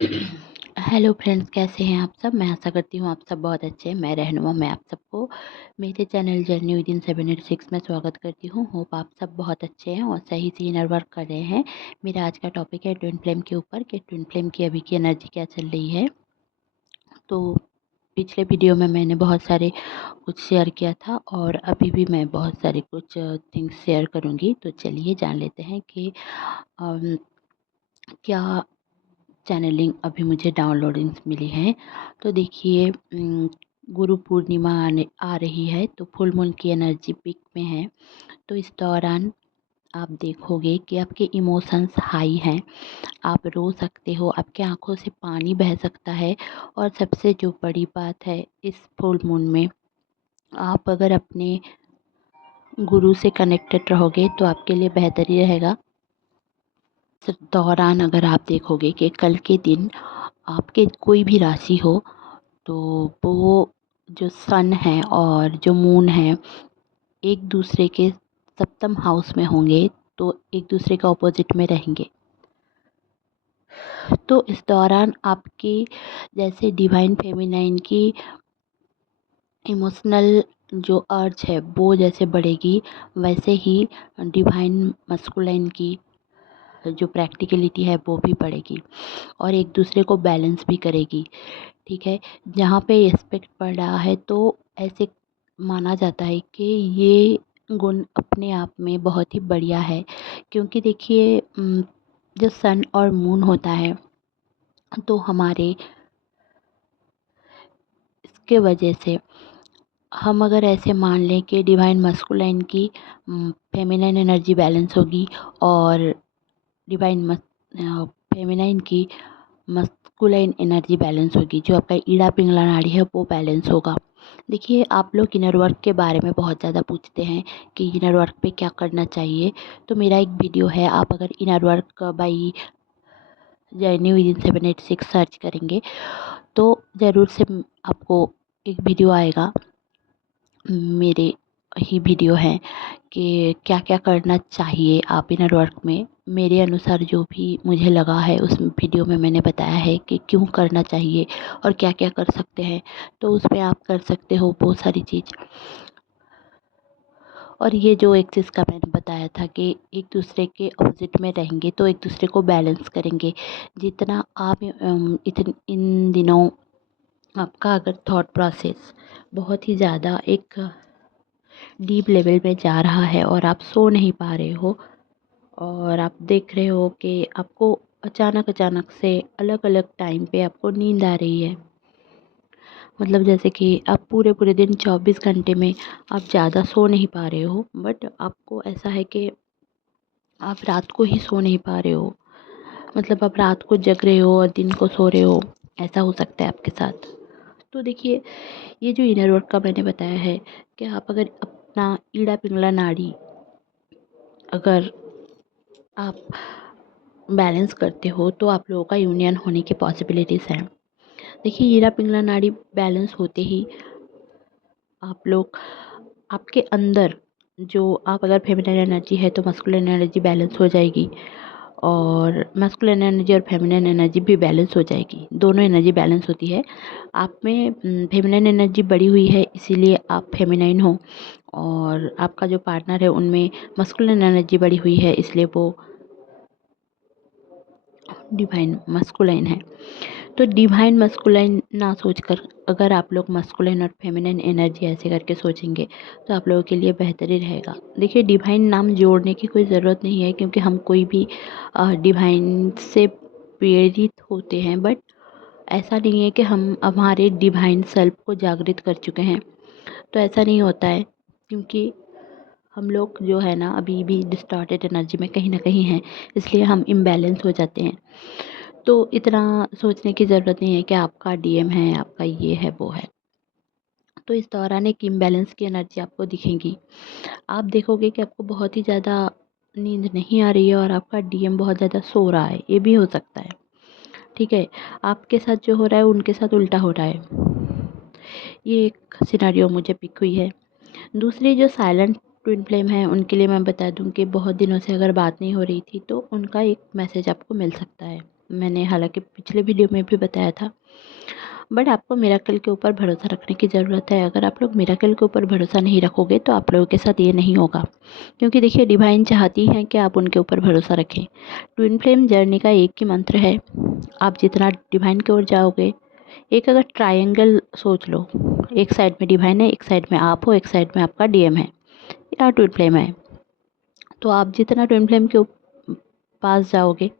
Hello friends, कैसे हैं आप सब। मैं आशा करती हूँ आप सब बहुत अच्छे हैं। मैं रहनुमा, मैं आप सबको मेरे चैनल जर्नी विद इन 786 में स्वागत करती हूँ। होप आप सब बहुत अच्छे हैं और सही से इनर वर्क कर रहे हैं। मेरा आज का टॉपिक है ट्विन फ्लेम के ऊपर कि ट्विन फ्लेम की अभी की एनर्जी क्या चल रही है। तो पिछले वीडियो में मैंने बहुत सारे कुछ शेयर किया था और अभी भी मैं बहुत सारे कुछ थिंग्स शेयर करूँगी। तो चलिए जान लेते हैं कि अम, क्या चैनलिंग अभी मुझे डाउनलोडिंग्स मिली हैं। तो देखिए, गुरु पूर्णिमा आने आ रही है तो फुल मून की एनर्जी पीक में है। तो इस दौरान आप देखोगे कि आपके इमोशंस हाई हैं। आप रो सकते हो, आपके आंखों से पानी बह सकता है। और सबसे जो बड़ी बात है, इस फुल मून में आप अगर अपने गुरु से कनेक्टेड रहोगे तो आपके लिए बेहतर ही रहेगा। इस दौरान अगर आप देखोगे कि कल के दिन आपके कोई भी राशि हो तो वो जो सन है और जो मून है एक दूसरे के सप्तम हाउस में होंगे, तो एक दूसरे के ऑपोजिट में रहेंगे। तो इस दौरान आपकी जैसे डिवाइन फेमिनाइन की इमोशनल जो अर्ज है वो जैसे बढ़ेगी, वैसे ही डिवाइन मस्कुलाइन की जो प्रैक्टिकलिटी है वो भी बढ़ेगी और एक दूसरे को बैलेंस भी करेगी। ठीक है, जहाँ पे एस्पेक्ट पड़ रहा है तो ऐसे माना जाता है कि ये गुण अपने आप में बहुत ही बढ़िया है। क्योंकि देखिए, जो सन और मून होता है तो हमारे इसके वजह से हम अगर ऐसे मान लें कि डिवाइन मस्कुलाइन की फेमिनाइन एनर्जी बैलेंस होगी और डिवाइन फेमिनाइन की मस्कुलाइन एनर्जी बैलेंस होगी, जो आपका ईड़ा पिंगला नाड़ी है वो बैलेंस होगा। देखिए, आप लोग इनर वर्क के बारे में बहुत ज़्यादा पूछते हैं कि इनर वर्क पे क्या करना चाहिए। तो मेरा एक वीडियो है, आप अगर inner work by journey with in 786 search करेंगे तो ज़रूर से आपको एक वीडियो आएगा। मेरे ही वीडियो है कि क्या क्या करना चाहिए आप इनर वर्क में। मेरे अनुसार जो भी मुझे लगा है उस वीडियो में मैंने बताया है कि क्यों करना चाहिए और क्या क्या कर सकते हैं। तो उसमें आप कर सकते हो बहुत सारी चीज़। और ये जो एक चीज़ का मैंने बताया था कि एक दूसरे के अपोजिट में रहेंगे तो एक दूसरे को बैलेंस करेंगे। जितना आप इन दिनों आपका अगर थॉट प्रोसेस बहुत ही ज़्यादा एक डीप लेवल पे जा रहा है और आप सो नहीं पा रहे हो और आप देख रहे हो कि आपको अचानक अचानक से अलग अलग टाइम पे आपको नींद आ रही है। मतलब जैसे कि आप पूरे पूरे दिन 24 घंटे में आप ज़्यादा सो नहीं पा रहे हो, बट आपको ऐसा है कि आप रात को ही सो नहीं पा रहे हो। मतलब आप रात को जग रहे हो और दिन को सो रहे हो, ऐसा हो सकता है आपके साथ। तो देखिए, ये जो इनर वर्क का मैंने बताया है कि आप अगर अपना ईड़ा पिंगला नाड़ी अगर आप बैलेंस करते हो तो आप लोगों का यूनियन होने की पॉसिबिलिटीज़ हैं। देखिए, ईड़ा पिंगला नाड़ी बैलेंस होते ही आप लोग आपके अंदर जो आप अगर फेमिनिन एनर्जी है तो मस्कुलिन एनर्जी बैलेंस हो जाएगी और मस्कुलिन एनर्जी और फेमिनिन एनर्जी भी बैलेंस हो जाएगी। दोनों एनर्जी बैलेंस होती है। आप में फेमिनिन एनर्जी बढ़ी हुई है इसीलिए आप फेमिनाइन हो और आपका जो पार्टनर है उनमें मस्कुलिन एनर्जी बढ़ी हुई है इसलिए वो डिवाइन मस्कुलाइन है। तो डिवाइन मस्कुलाइन ना सोचकर अगर आप लोग मस्कुलाइन और फेमिनिन एनर्जी ऐसे करके सोचेंगे तो आप लोगों के लिए बेहतर ही रहेगा। देखिए, डिवाइन नाम जोड़ने की कोई ज़रूरत नहीं है क्योंकि हम कोई भी डिवाइन से प्रेरित होते हैं, बट ऐसा नहीं है कि हम हमारे डिवाइन सेल्फ को जागृत कर चुके हैं। तो ऐसा नहीं होता है क्योंकि हम लोग जो है ना अभी भी डिस्टॉर्टेड एनर्जी में कहीं ना कहीं हैं, इसलिए हम इम्बैलेंस हो जाते हैं। तो इतना सोचने की ज़रूरत नहीं है कि आपका डीएम है, आपका ये है वो है। तो इस दौरान एक इम्बैलेंस की एनर्जी आपको दिखेगी। आप देखोगे कि आपको बहुत ही ज़्यादा नींद नहीं आ रही है और आपका डीएम बहुत ज़्यादा सो रहा है, ये भी हो सकता है। ठीक है, आपके साथ जो हो रहा है उनके साथ उल्टा हो रहा है। ये एक सिनेरियो मुझे पिक हुई है। दूसरी जो साइलेंट ट्विन फ्लेम है उनके लिए मैं बता दूं कि बहुत दिनों से अगर बात नहीं हो रही थी तो उनका एक मैसेज आपको मिल सकता है। मैंने हालांकि पिछले वीडियो में भी बताया था। बट आपको मिरेकल के ऊपर भरोसा रखने की ज़रूरत है। अगर आप लोग मिरेकल के ऊपर भरोसा नहीं रखोगे तो आप लोगों के साथ ये नहीं होगा, क्योंकि देखिए डिवाइन चाहती हैं कि आप उनके ऊपर भरोसा रखें। ट्विन फ्लेम जर्नी का एक ही मंत्र है, आप जितना डिवाइन की ओर जाओगे, एक अगर ट्रायंगल सोच लो, एक साइड में डिवाइन है, एक साइड में आप हो, एक साइड में आपका डीएम है या ट्विन फ्लेम है, तो आप जितना ट्विन फ्लेम के पास जाओगे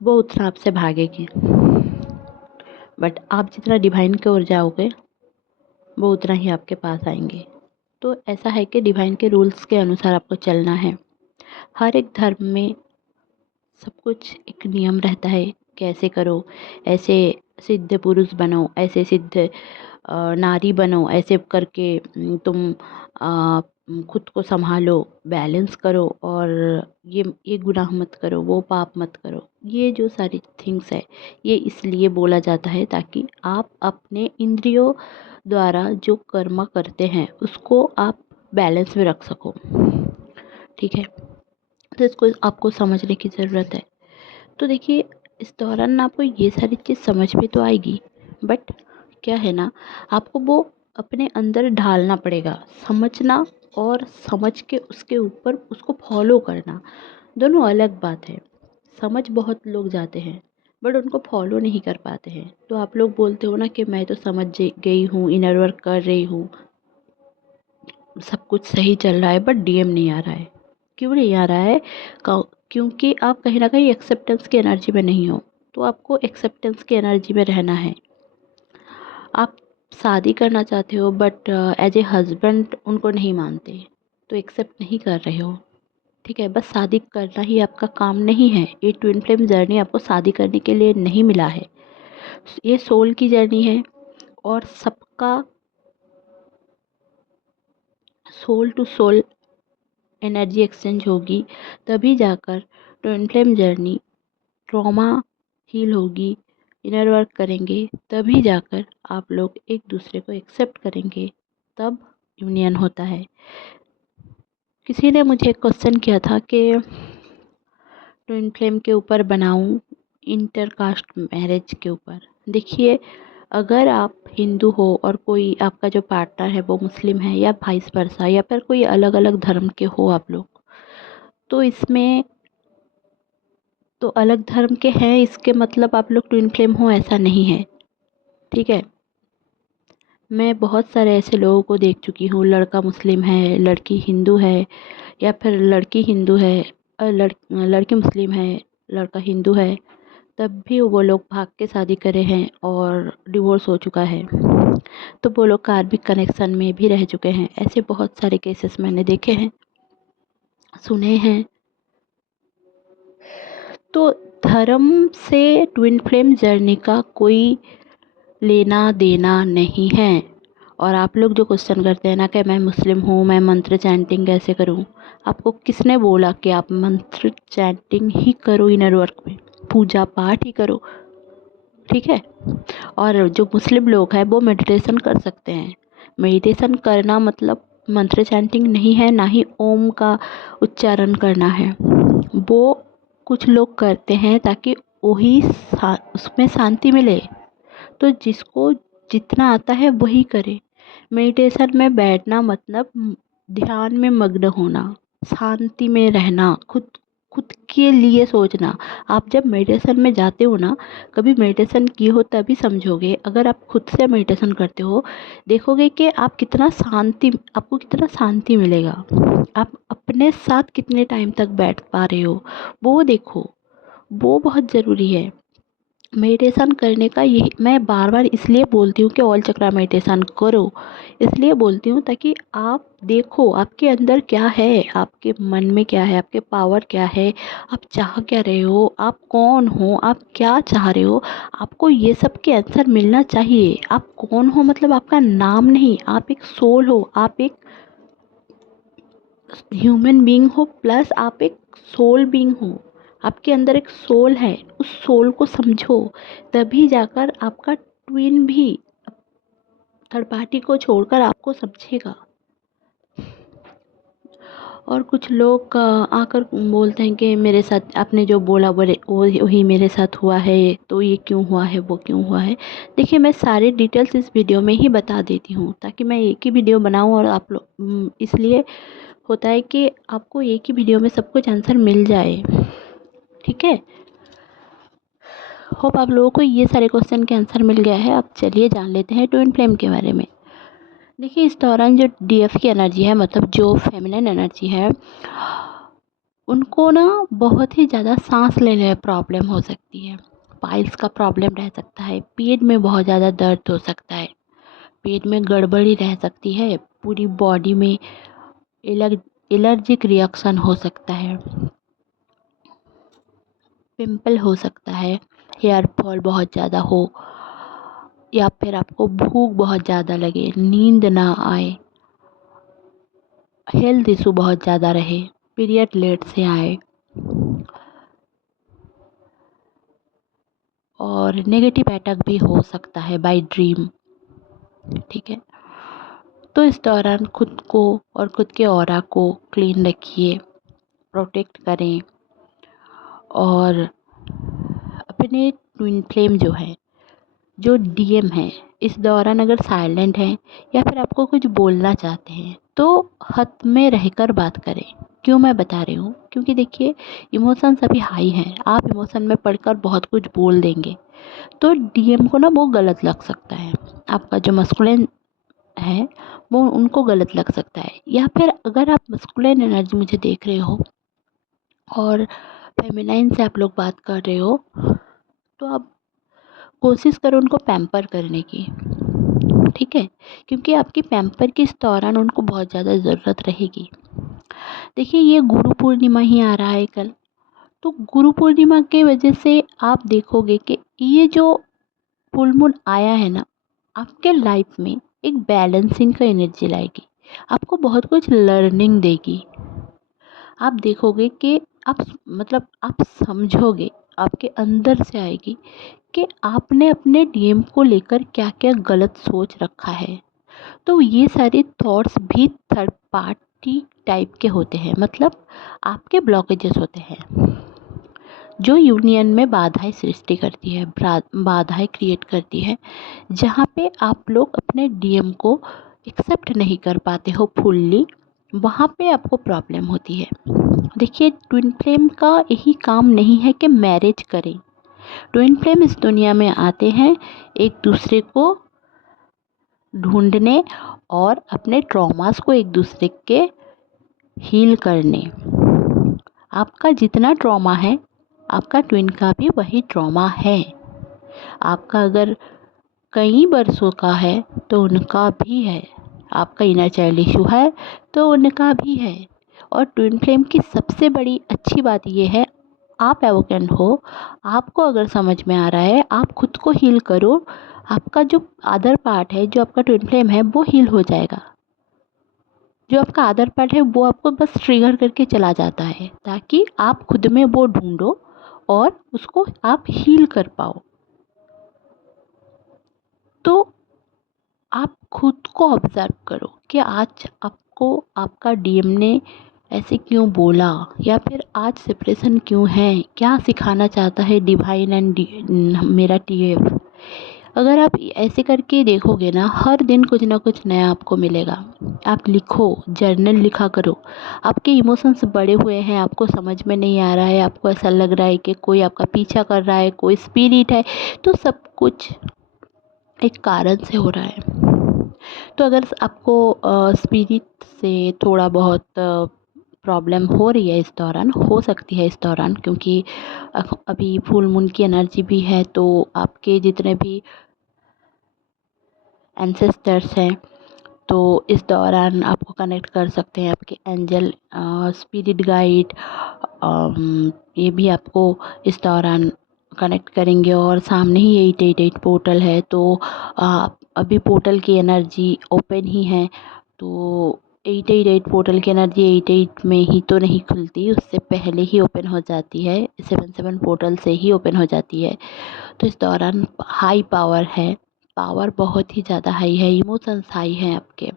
वो उतना आपसे भागेगी। बट आप जितना डिवाइन की ओर जाओगे वो उतना ही आपके पास आएंगे। तो ऐसा है कि डिवाइन के रूल्स के अनुसार आपको चलना है। हर एक धर्म में सब कुछ एक नियम रहता है, कैसे करो, ऐसे सिद्ध पुरुष बनो, ऐसे सिद्ध नारी बनो, ऐसे करके तुम खुद को संभालो, बैलेंस करो, और ये गुनाह मत करो, वो पाप मत करो। ये जो सारी थिंग्स है ये इसलिए बोला जाता है ताकि आप अपने इंद्रियों द्वारा जो कर्म करते हैं उसको आप बैलेंस में रख सको। ठीक है, तो इसको आपको समझने की ज़रूरत है। तो देखिए इस दौरान ना आपको ये सारी चीज़ समझ में तो आएगी, बट क्या है ना, आपको वो अपने अंदर ढालना पड़ेगा। समझना और समझ के उसके ऊपर उसको फॉलो करना दोनों अलग बात है। समझ बहुत लोग जाते हैं बट उनको फॉलो नहीं कर पाते हैं। तो आप लोग बोलते हो ना कि मैं तो समझ गई हूँ, इनर वर्क कर रही हूँ, सब कुछ सही चल रहा है, बट डीएम नहीं आ रहा है। क्यों नहीं आ रहा है? क्योंकि आप कहीं ना कहीं एक्सेप्टेंस की एनर्जी में नहीं हो। तो आपको एक्सेप्टेंस की एनर्जी में रहना है। आप शादी करना चाहते हो बट एज ए हस्बैंड उनको नहीं मानते, तो एक्सेप्ट नहीं कर रहे हो। ठीक है, बस शादी करना ही आपका काम नहीं है। ये ट्विन फ्लेम जर्नी आपको शादी करने के लिए नहीं मिला है, ये सोल की जर्नी है। और सबका soul to soul energy exchange होगी, तभी जाकर twin flame journey trauma heal होगी। इनर वर्क करेंगे तभी जाकर आप लोग एक दूसरे को एक्सेप्ट करेंगे, तब यूनियन होता है। किसी ने मुझे क्वेश्चन किया था कि ट्विन फ्लेम के ऊपर बनाऊं इंटरकास्ट मैरिज के ऊपर। देखिए, अगर आप हिंदू हो और कोई आपका जो पार्टनर है वो मुस्लिम है, या वाइस वर्सा, या फिर कोई अलग अलग धर्म के हो आप लोग, तो इसमें तो अलग धर्म के हैं इसके मतलब आप लोग ट्विन फ्लेम हो ऐसा नहीं है। ठीक है, मैं बहुत सारे ऐसे लोगों को देख चुकी हूँ, लड़का मुस्लिम है, लड़की हिंदू है, या फिर लड़की हिंदू है और लड़की मुस्लिम है, लड़का हिंदू है, तब भी वो लोग भाग के शादी करे हैं और डिवोर्स हो चुका है। तो वो लोग कार्मिक कनेक्शन में भी रह चुके हैं। ऐसे बहुत सारे केसेस मैंने देखे हैं, सुने हैं। तो धर्म से ट्विन फ्लेम जर्नी का कोई लेना देना नहीं है। और आप लोग जो क्वेश्चन करते हैं ना कि मैं मुस्लिम हूँ, मैं मंत्र चैंटिंग कैसे करूँ, आपको किसने बोला कि आप मंत्र चैंटिंग ही करो, इनर वर्क में पूजा पाठ ही करो। ठीक है, और जो मुस्लिम लोग हैं वो मेडिटेशन कर सकते हैं। मेडिटेशन करना मतलब मंत्र चैंटिंग नहीं है, ना ही ओम का उच्चारण करना है। वो कुछ लोग करते हैं ताकि वही उसमें शांति मिले। तो जिसको जितना आता है वही करे। मेडिटेशन में बैठना मतलब ध्यान में मग्न होना, शांति में रहना, खुद खुद के लिए सोचना। आप जब मेडिटेशन में जाते हो ना, कभी मेडिटेशन किए हो तभी समझोगे। अगर आप खुद से मेडिटेशन करते हो, देखोगे कि आपको कितना शांति मिलेगा। आप अपने साथ कितने टाइम तक बैठ पा रहे हो वो देखो, वो बहुत ज़रूरी है। मेडिटेशन करने का यही मैं बार बार इसलिए बोलती हूँ कि ऑल चक्रा मेडिटेशन करो। इसलिए बोलती हूँ ताकि आप देखो आपके अंदर क्या है, आपके मन में क्या है, आपके पावर क्या है, आप चाह क्या रहे हो, आप कौन हो, आप क्या चाह रहे हो। आपको ये सब के आंसर मिलना चाहिए। आप कौन हो मतलब आपका नाम नहीं, आप एक सोल हो, आप एक ह्यूमन बीइंग हो, प्लस आप एक सोल बीइंग हो। आपके अंदर एक सोल है, उस सोल को समझो, तभी जाकर आपका ट्विन भी थर्ड पार्टी को छोड़कर आपको समझेगा। और कुछ लोग आकर बोलते हैं कि मेरे साथ आपने जो बोला बोले वही मेरे साथ हुआ है, तो ये क्यों हुआ है, वो क्यों हुआ है। देखिए, मैं सारे डिटेल्स इस वीडियो में ही बता देती हूँ ताकि मैं एक ही वीडियो बनाऊँ, और आप लोग इसलिए होता है कि आपको एक ही वीडियो में सब कुछ आंसर मिल जाए। ठीक है, होप आप लोगों को ये सारे क्वेश्चन के आंसर मिल गया है। अब चलिए जान लेते हैं ट्विन फ्लेम के बारे में। देखिए, इस दौरान जो डीएफ की एनर्जी है, मतलब जो फेमिनिन एनर्जी है, उनको ना बहुत ही ज़्यादा सांस लेने में प्रॉब्लम हो सकती है, पाइल्स का प्रॉब्लम रह सकता है, पेट में बहुत ज़्यादा दर्द हो सकता है, पेट में गड़बड़ी रह सकती है, पूरी बॉडी में एलर्जिक रिएक्शन हो सकता है, पिंपल हो सकता है, हेयर फॉल बहुत ज़्यादा हो, या फिर आपको भूख बहुत ज़्यादा लगे, नींद ना आए, हेल्थ इशू बहुत ज़्यादा रहे, पीरियड लेट से आए, और नेगेटिव अटैक भी हो सकता है बाय ड्रीम। ठीक है, तो इस दौरान खुद को और खुद के ऑरा को क्लीन रखिए, प्रोटेक्ट करें, और अपने ट्विन फ्लेम जो है, जो डीएम है, इस दौरान अगर साइलेंट हैं या फिर आपको कुछ बोलना चाहते हैं तो हद में रहकर बात करें। क्यों मैं बता रही हूँ, क्योंकि देखिए, इमोशंस अभी हाई हैं, आप इमोशन में पढ़कर बहुत कुछ बोल देंगे तो डीएम को ना वो गलत लग सकता है, आपका जो मस्कुलिन है वो उनको गलत लग सकता है। या फिर अगर आप मस्कुलिन एनर्जी मुझे देख रहे हो और फेमिनाइन से आप लोग बात कर रहे हो, तो आप कोशिश करो उनको पैम्पर करने की। ठीक है, क्योंकि आपकी पैम्पर के इस दौरान उनको बहुत ज़्यादा ज़रूरत रहेगी। देखिए, ये गुरु पूर्णिमा ही आ रहा है कल, तो गुरु पूर्णिमा के वजह से आप देखोगे कि ये जो फुल मून आया है ना, आपके लाइफ में एक बैलेंसिंग का एनर्जी लाएगी, आपको बहुत कुछ लर्निंग देगी। आप देखोगे कि आप समझोगे, आपके अंदर से आएगी कि आपने अपने डीएम को लेकर क्या क्या गलत सोच रखा है। तो ये सारे थॉट्स भी थर्ड पार्टी टाइप के होते हैं, मतलब आपके ब्लॉकेजेस होते हैं जो यूनियन में बाधाएं सृष्टि करती है, बाधाएं क्रिएट करती है, जहाँ पे आप लोग अपने डीएम को एक्सेप्ट नहीं कर पाते हो फुल्ली, वहाँ पे आपको प्रॉब्लम होती है। देखिए, ट्विन फ्लेम का यही काम नहीं है कि मैरिज करें। ट्विन फ्लेम इस दुनिया में आते हैं एक दूसरे को ढूंढने और अपने ट्रॉमास को एक दूसरे के हील करने। आपका जितना ट्रॉमा है, आपका ट्विन का भी वही ट्रॉमा है। आपका अगर कई बरसों का है तो उनका भी है, आपका इनर चाइल्ड इशू है तो उनका भी है। और ट्विन फ्लेम की सबसे बड़ी अच्छी बात ये है, आप एवोकेंट हो, आपको अगर समझ में आ रहा है, आप खुद को हील करो, आपका जो अदर पार्ट है, जो आपका ट्विन फ्लेम है, वो हील हो जाएगा। जो आपका अदर पार्ट है वो आपको बस ट्रिगर करके चला जाता है, ताकि आप खुद में वो ढूंढो और उसको आप हील कर पाओ। तो आप खुद को ऑब्जर्व करो कि आज आपको आपका डीएम ने ऐसे क्यों बोला, या फिर आज सेपरेशन क्यों है, क्या सिखाना चाहता है डिवाइन एंड मेरा टीएफ। अगर आप ऐसे करके देखोगे ना, हर दिन कुछ ना कुछ नया आपको मिलेगा। आप लिखो, जर्नल लिखा करो। आपके इमोशंस बड़े हुए हैं, आपको समझ में नहीं आ रहा है, आपको ऐसा लग रहा है कि कोई आपका पीछा कर रहा है, कोई स्पिरिट है, तो सब कुछ एक कारण से हो रहा है। तो अगर आपको स्पिरिट से थोड़ा बहुत प्रॉब्लम हो रही है, इस दौरान हो सकती है, इस दौरान क्योंकि अभी फुल मून की एनर्जी भी है, तो आपके जितने भी एंसेस्टर्स हैं, तो इस दौरान आपको कनेक्ट कर सकते हैं आपके एंजल, स्पिरिट गाइड, ये भी आपको इस दौरान कनेक्ट करेंगे। और सामने ही 888 पोर्टल है, तो अभी पोर्टल की एनर्जी ओपन ही है, तो 888 पोर्टल की एनर्जी 88 में ही तो नहीं खुलती, उससे पहले ही ओपन हो जाती है, 77 पोर्टल से ही ओपन हो जाती है। तो इस दौरान हाई पावर है, पावर बहुत ही ज़्यादा हाई है, इमोशंस हाई हैं आपके।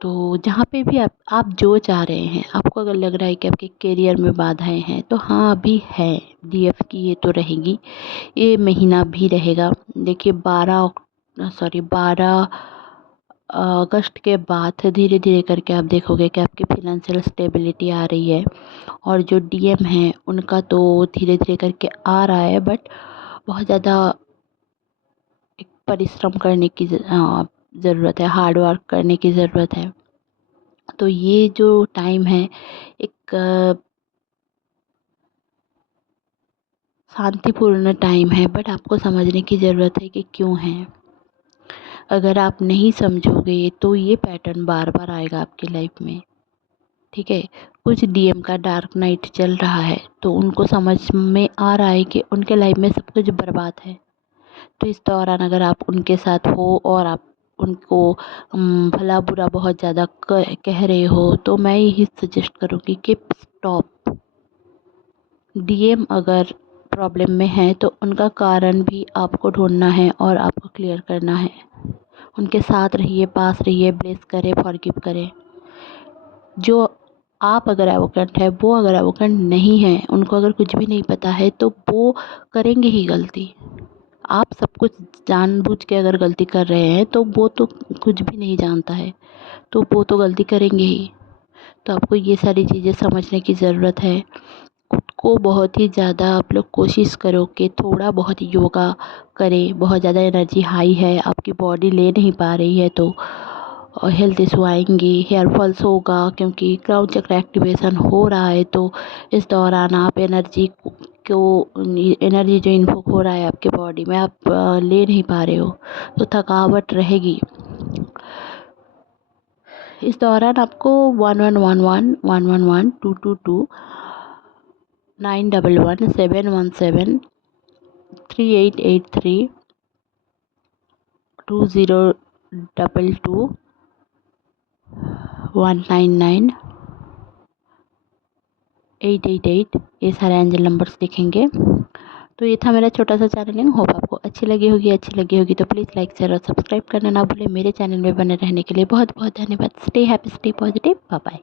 तो जहाँ पे भी आप जो चाह रहे हैं, आपको अगर लग रहा है कि आपके करियर में बाधाएं हैं, तो हाँ अभी है, डीएफ की ये तो रहेगी, ये महीना भी रहेगा। देखिए 12 अगस्त के बाद धीरे धीरे करके आप देखोगे कि आपकी फिनेंशियल स्टेबिलिटी आ रही है। और जो डीएम हैं उनका तो धीरे धीरे करके आ रहा है, बट बहुत ज़्यादा एक परिश्रम करने की ज़रूरत है, हार्ड वर्क करने की ज़रूरत है। तो ये जो टाइम है एक शांतिपूर्ण टाइम है, बट आपको समझने की ज़रूरत है कि क्यों है। अगर आप नहीं समझोगे तो ये पैटर्न बार बार आएगा आपकी लाइफ में, ठीक है। कुछ डीएम का डार्क नाइट चल रहा है, तो उनको समझ में आ रहा है कि उनके लाइफ में सब कुछ बर्बाद है। तो इस दौरान अगर आप उनके साथ हो और आप उनको भला बुरा बहुत ज़्यादा कह रहे हो, तो मैं यही सजेस्ट करूँगी कि स्टॉप। डीएम अगर प्रॉब्लम में है तो उनका कारण भी आपको ढूंढना है और आपको क्लियर करना है। उनके साथ रहिए, पास रहिए, ब्लेस करें, फॉरगिव करें। जो आप अगर एवोकेंट है, वो अगर एवोकेंट नहीं है, उनको अगर कुछ भी नहीं पता है, तो वो करेंगे ही गलती। आप सब कुछ जानबूझ के अगर गलती कर रहे हैं, तो वो तो कुछ भी नहीं जानता है, तो वो तो गलती करेंगे ही। तो आपको ये सारी चीज़ें समझने की ज़रूरत है। खुद को बहुत ही ज़्यादा आप लोग कोशिश करो कि थोड़ा बहुत योगा करें। बहुत ज़्यादा एनर्जी हाई है, आपकी बॉडी ले नहीं पा रही है, तो हेल्थ इशू आएंगे, हेयर फॉल्स होगा, क्योंकि क्राउन चक्र एक्टिवेशन हो रहा है। तो इस दौरान आप एनर्जी जो इन्फुक हो रहा है आपके बॉडी में, आप ले नहीं पा रहे हो, तो थकावट रहेगी। इस दौरान आपको 1111 911 717 3883 2022 199 888 ये सारे एंजल नंबर्स दिखेंगे। तो ये था मेरा छोटा सा चैनलिंग। होप आपको अच्छी लगी होगी तो प्लीज़ लाइक शेयर और सब्सक्राइब करना ना भूलें। मेरे चैनल में बने रहने के लिए बहुत बहुत धन्यवाद। Stay happy, stay positive, bye bye.